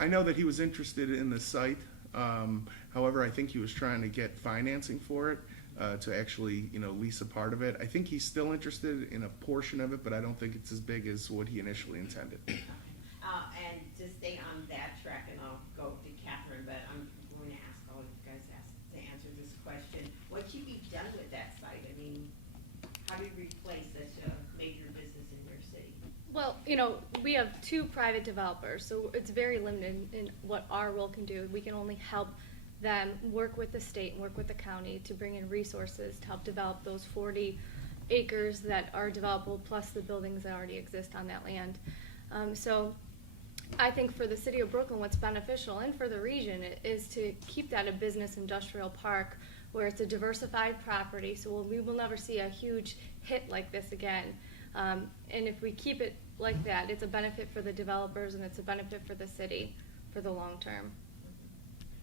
I know that he was interested in the site. However, I think he was trying to get financing for it to actually, lease a part of it. I think he's still interested in a portion of it, but I don't think it's as big as what he initially intended. And to stay on that track, and I'll go to Catherine, but I'm going to ask all you guys to answer this question. What should be done with that site? I mean, how do you replace such a major business in your city? Well, we have two private developers, so it's very limited in what our role can do. We can only help them work with the state and work with the county to bring in resources to help develop those 40 acres that are developable, plus the buildings that already exist on that land. So I think for the city of Brooklyn, what's beneficial, and for the region, is to keep that a business industrial park where it's a diversified property, so we will never see a huge hit like this again. And if we keep it like that, it's a benefit for the developers and it's a benefit for the city for the long term.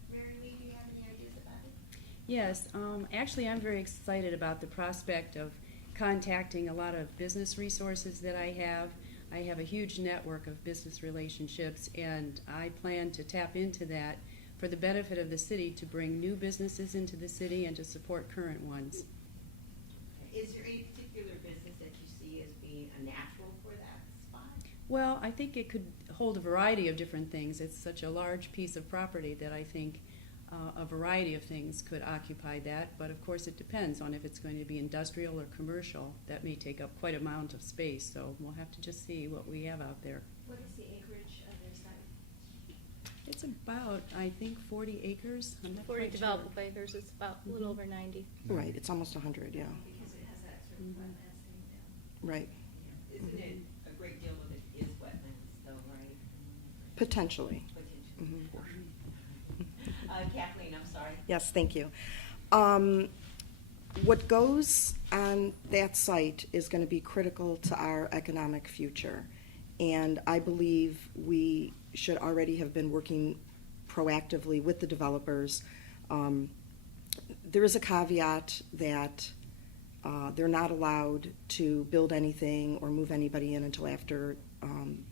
Mary Lee, do you have any ideas about it? Yes, actually I'm very excited about the prospect of contacting a lot of business resources that I have. I have a huge network of business relationships, and I plan to tap into that for the benefit of the city, to bring new businesses into the city and to support current ones. Is there any particular business that you see as being a natural for that spot? Well, I think it could hold a variety of different things. It's such a large piece of property that I think a variety of things could occupy that, but of course it depends on if it's going to be industrial or commercial. That may take up quite an amount of space, so we'll have to just see what we have out there. What is the acreage of their site? It's about, I think, 40 acres. I'm not 40 quite sure. developable acres, it's about a little over 90. Right, it's almost 100, yeah. Because it has that sort of wetlands thing down. Right, Isn't it a great deal of it is wetlands though, right? potentially. Potentially. Mhm. Kathleen, I'm sorry. Yes, thank you. What goes on that site is going to be critical to our economic future. And I believe we should already have been working proactively with the developers. There is a caveat that they're not allowed to build anything or move anybody in until after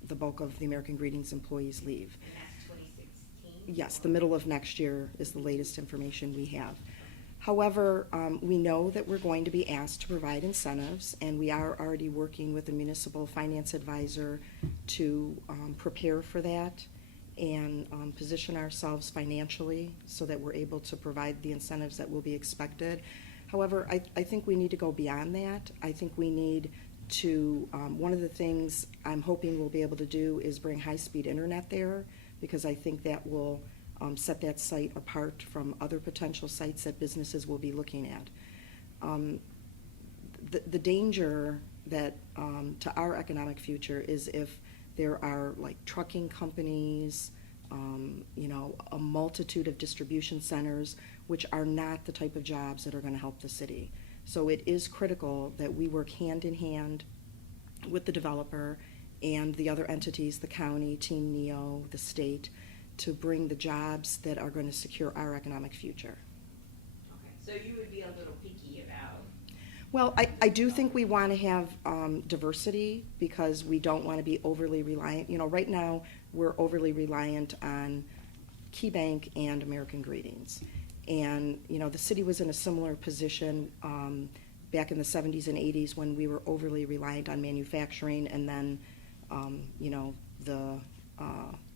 the bulk of the American Greetings employees leave. And that's 2016? Yes, the middle of next year is the latest information we have. However, we know that we're going to be asked to provide incentives, and we are already working with a municipal finance advisor to prepare for that and position ourselves financially so that we're able to provide the incentives that will be expected. However, I think we need to go beyond that. I think we need to, one of the things I'm hoping we'll be able to do is bring high-speed internet there, because I think that will set that site apart from other potential sites that businesses will be looking at. The danger that to our economic future is if there are like trucking companies, a multitude of distribution centers, which are not the type of jobs that are going to help the city. So it is critical that we work hand in hand with the developer and the other entities, the county, Team Neo, the state, to bring the jobs that are going to secure our economic future. Okay, so you would be a little picky about. Well, I do think we want to have diversity, because we don't want to be overly reliant. Right now, we're overly reliant on Key Bank and American Greetings. And, the city was in a similar position back in the 70s and 80s when we were overly reliant on manufacturing, and then,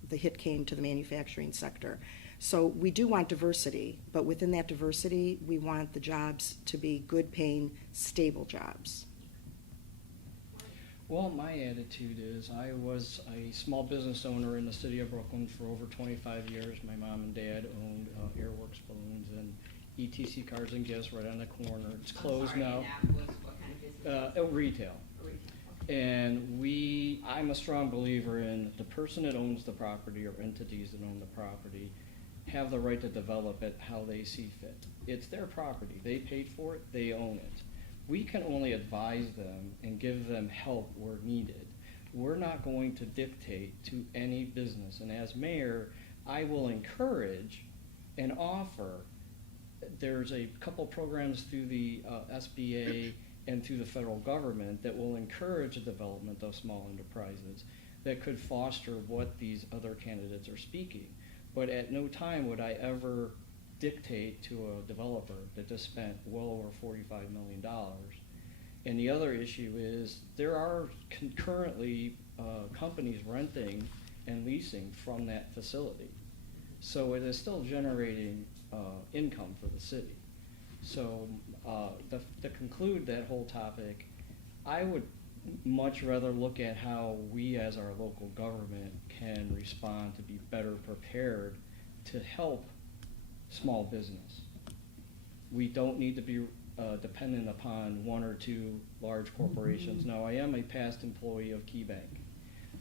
the hit came to the manufacturing sector. So we do want diversity, but within that diversity, we want the jobs to be good-paying, stable jobs. Well, my attitude is I was a small business owner in the city of Brooklyn for over 25 years. My mom and dad owned Airworks Balloons and ETC Cars and Gifts right on the corner. It's closed now. And that was what kind of business? Retail. Retail, okay. And I'm a strong believer in the person that owns the property or entities that own the property have the right to develop it how they see fit. It's their property. They paid for it. They own it. We can only advise them and give them help where needed. We're not going to dictate to any business. And as mayor, I will encourage and offer. There's a couple programs through the SBA and through the federal government that will encourage the development of small enterprises. that could foster what these other candidates are speaking. But at no time would I ever dictate to a developer that just spent well over $45 million. And the other issue is there are currently companies renting and leasing from that facility. So it is still generating income for the city. So to conclude that whole topic, I would much rather look at how we as our local government can respond to be better prepared to help small business. We don't need to be dependent upon one or two large corporations. Now, I am a past employee of KeyBank.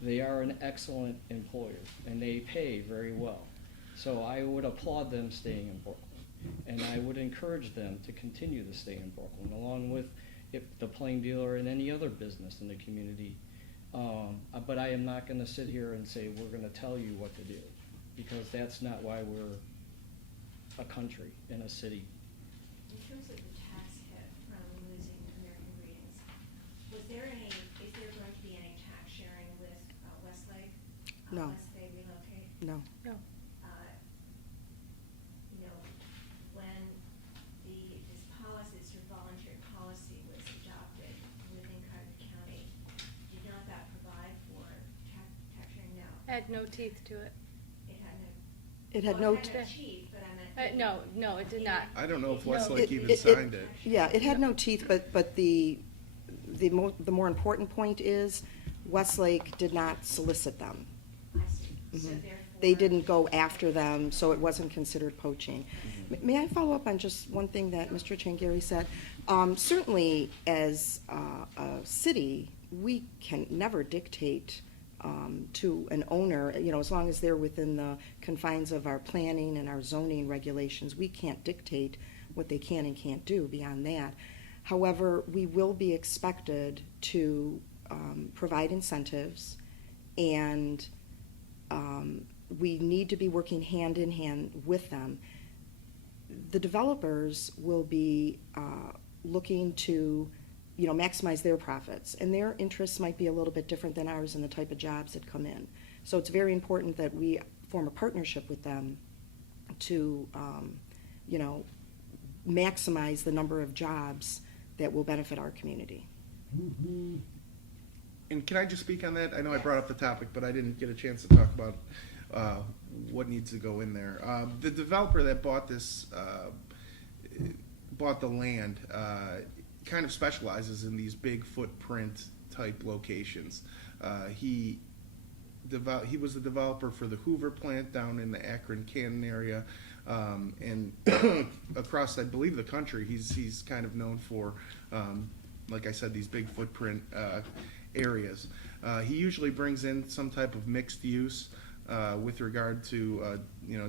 They are an excellent employer, and they pay very well. So I would applaud them staying in Brooklyn, and I would encourage them to continue to stay in Brooklyn, along with the Plain Dealer and any other business in the community. But I am not going to sit here and say we're going to tell you what to do, because that's not why we're a country and a city. In terms of the tax hit from losing American Greetings, is there going to be any tax sharing with Westlake? No. Unless they relocate? No. No. You know, when this policy, this voluntary policy was adopted within Carter County, did not that provide for tax sharing? No. Had no teeth to it. It had no. It had well, no, it had no teeth, but I meant. No, it did not. I don't know if No. Westlake It- even it- signed it. yeah, it had no teeth, but the more important point is Westlake did not solicit them. I see. So Mhm. therefore. They didn't go after them, so it wasn't considered poaching. May I follow up on just one thing that Mr. Changeri said? Certainly, as a city, we can never dictate to an owner, as long as they're within the confines of our planning and our zoning regulations, we can't dictate what they can and can't do beyond that. However, we will be expected to provide incentives, and we need to be working hand in hand with them. The developers will be looking to maximize their profits, and their interests might be a little bit different than ours in the type of jobs that come in. So it's very important that we form a partnership with them to maximize the number of jobs that will benefit our community. And can I just speak on that? I know I brought up the topic, but I didn't get a chance to talk about what needs to go in there. The developer that bought the land, kind of specializes in these big footprint type locations. He was the developer for the Hoover plant down in the Akron, Canton area, and across, I believe, the country. He's kind of known for, like I said, these big footprint areas. He usually brings in some type of mixed use with regard to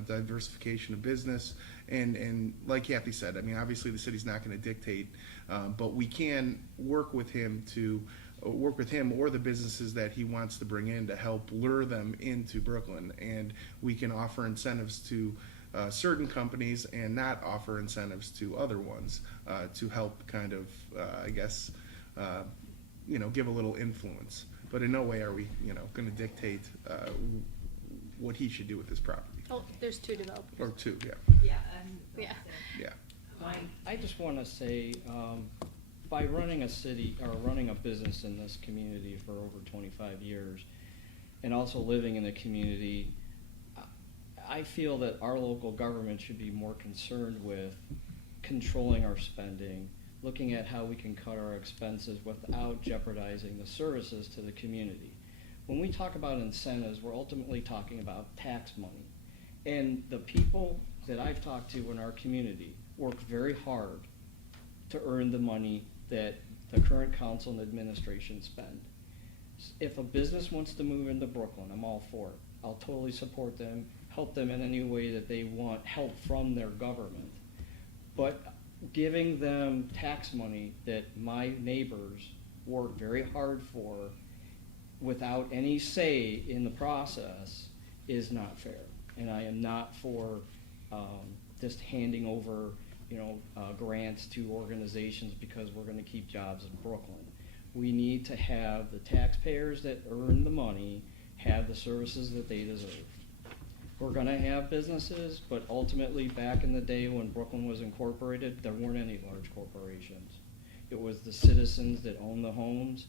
diversification of business, and like Kathy said, I mean, obviously the city's not going to dictate, but we can work with him or the businesses that he wants to bring in to help lure them into Brooklyn, and we can offer incentives to certain companies and not offer incentives to other ones to help kind of, give a little influence. But in no way are we, going to dictate what he should do with this property. Oh, there's two developers. Or two, yeah. Yeah. Yeah. Yeah. I just want to say, by running a city or running a business in this community for over 25 years, and also living in the community, I feel that our local government should be more concerned with controlling our spending, looking at how we can cut our expenses without jeopardizing the services to the community. When we talk about incentives, we're ultimately talking about tax money. And the people that I've talked to in our community work very hard to earn the money that the current council and administration spend. If a business wants to move into Brooklyn, I'm all for it. I'll totally support them, help them in any way that they want help from their government. But giving them tax money that my neighbors work very hard for without any say in the process is not fair. And I am not for just handing over grants to organizations because we're going to keep jobs in Brooklyn. We need to have the taxpayers that earn the money have the services that they deserve. We're gonna have businesses, but ultimately, back in the day when Brooklyn was incorporated, there weren't any large corporations. It was the citizens that owned the homes,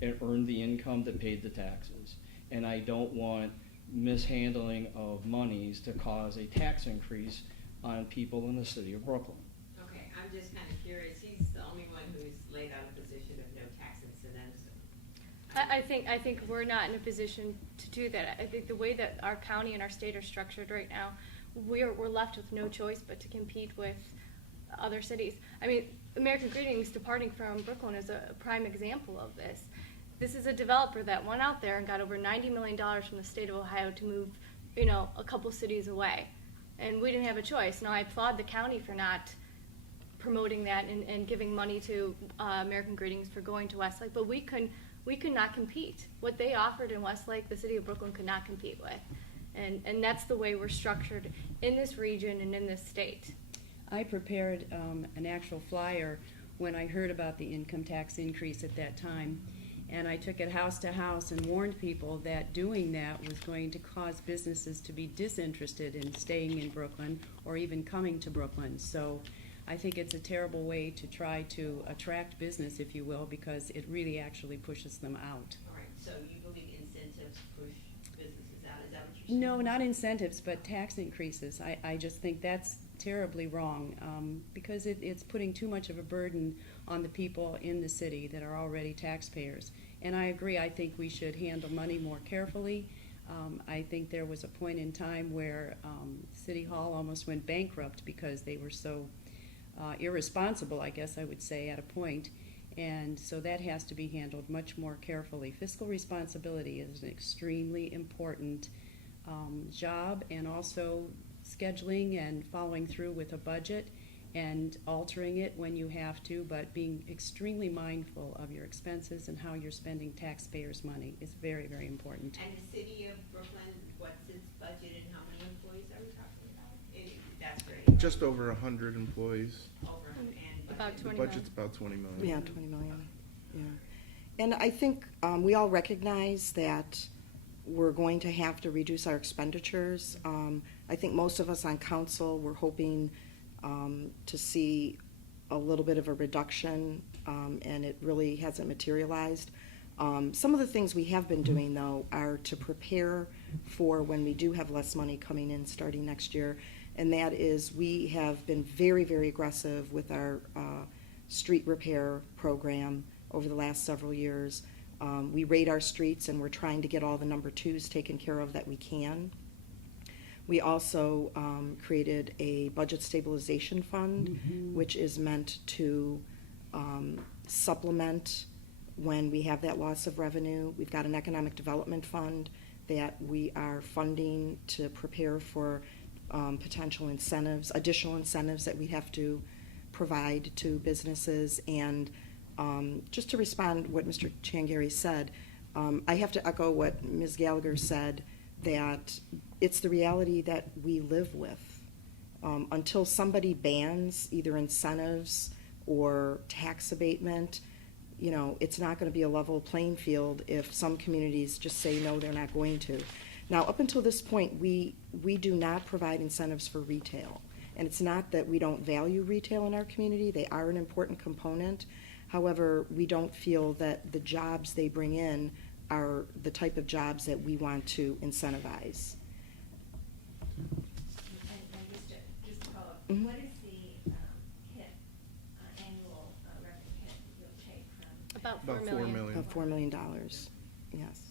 and earned the income that paid the taxes. And I don't want mishandling of monies to cause a tax increase on people in the city of Brooklyn. Okay, I'm just kind of curious, he's the only one who's laid out a position of no tax incentives. I think we're not in a position to do that. I think the way that our county and our state are structured right now, we're left with no choice but to compete with other cities. I mean, American Greetings departing from Brooklyn is a prime example of this. This is a developer that went out there and got over $90 million from the state of Ohio to move, a couple cities away. And we didn't have a choice. Now, I applaud the county for not promoting that and giving money to American Greetings for going to Westlake, but we could not compete. What they offered in Westlake, the city of Brooklyn could not compete with. And that's the way we're structured in this region and in this state. I prepared an actual flyer when I heard about the income tax increase at that time, and I took it house to house and warned people that doing that was going to cause businesses to be disinterested in staying in Brooklyn or even coming to Brooklyn. So I think it's a terrible way to try to attract business, if you will, because it really actually pushes them out. All right, so you believe incentives push businesses out, is that what you're saying? No, not incentives, but tax increases. I just think that's terribly wrong because it's putting too much of a burden on the people in the city that are already taxpayers. And I agree, I think we should handle money more carefully. I think there was a point in time where City Hall almost went bankrupt because they were so irresponsible, I guess I would say, at a point. And so that has to be handled much more carefully. Fiscal responsibility is an extremely important job, and also scheduling and following through with a budget and altering it when you have to, but being extremely mindful of your expenses and how you're spending taxpayers' money is very, very important. And the city of Brooklyn, what's its budget and how many employees are we talking about? That's great. Just over 100 employees. Over and About The 20 budget's about 20 million. Yeah, 20 million, yeah. And I think we all recognize that we're going to have to reduce our expenditures. I think most of us on council were hoping to see a little bit of a reduction, and it really hasn't materialized. Some of the things we have been doing, though, are to prepare for when we do have less money coming in starting next year, and that is we have been very, very aggressive with our street repair program over the last several years. We rate our streets, and we're trying to get all the number twos taken care of that we can. We also created a budget stabilization fund, which is meant to supplement when we have that loss of revenue. We've got an economic development fund that we are funding to prepare for potential incentives, additional incentives that we have to provide to businesses. And just to respond to what Mr. Changeri said, I have to echo what Ms. Gallager said, that it's the reality that we live with. Until somebody bans either incentives or tax abatement, it's not going to be a level playing field if some communities just say no, they're not going to. Now, up until this point, we do not provide incentives for retail. And it's not that we don't value retail in our community. They are an important component. However, we don't feel that the jobs they bring in are the type of jobs that we want to incentivize. And just to follow up, Mhm. what is the hit, annual revenue hit that you'll take from? About About 4 4 million. million. Of $4 million, yes.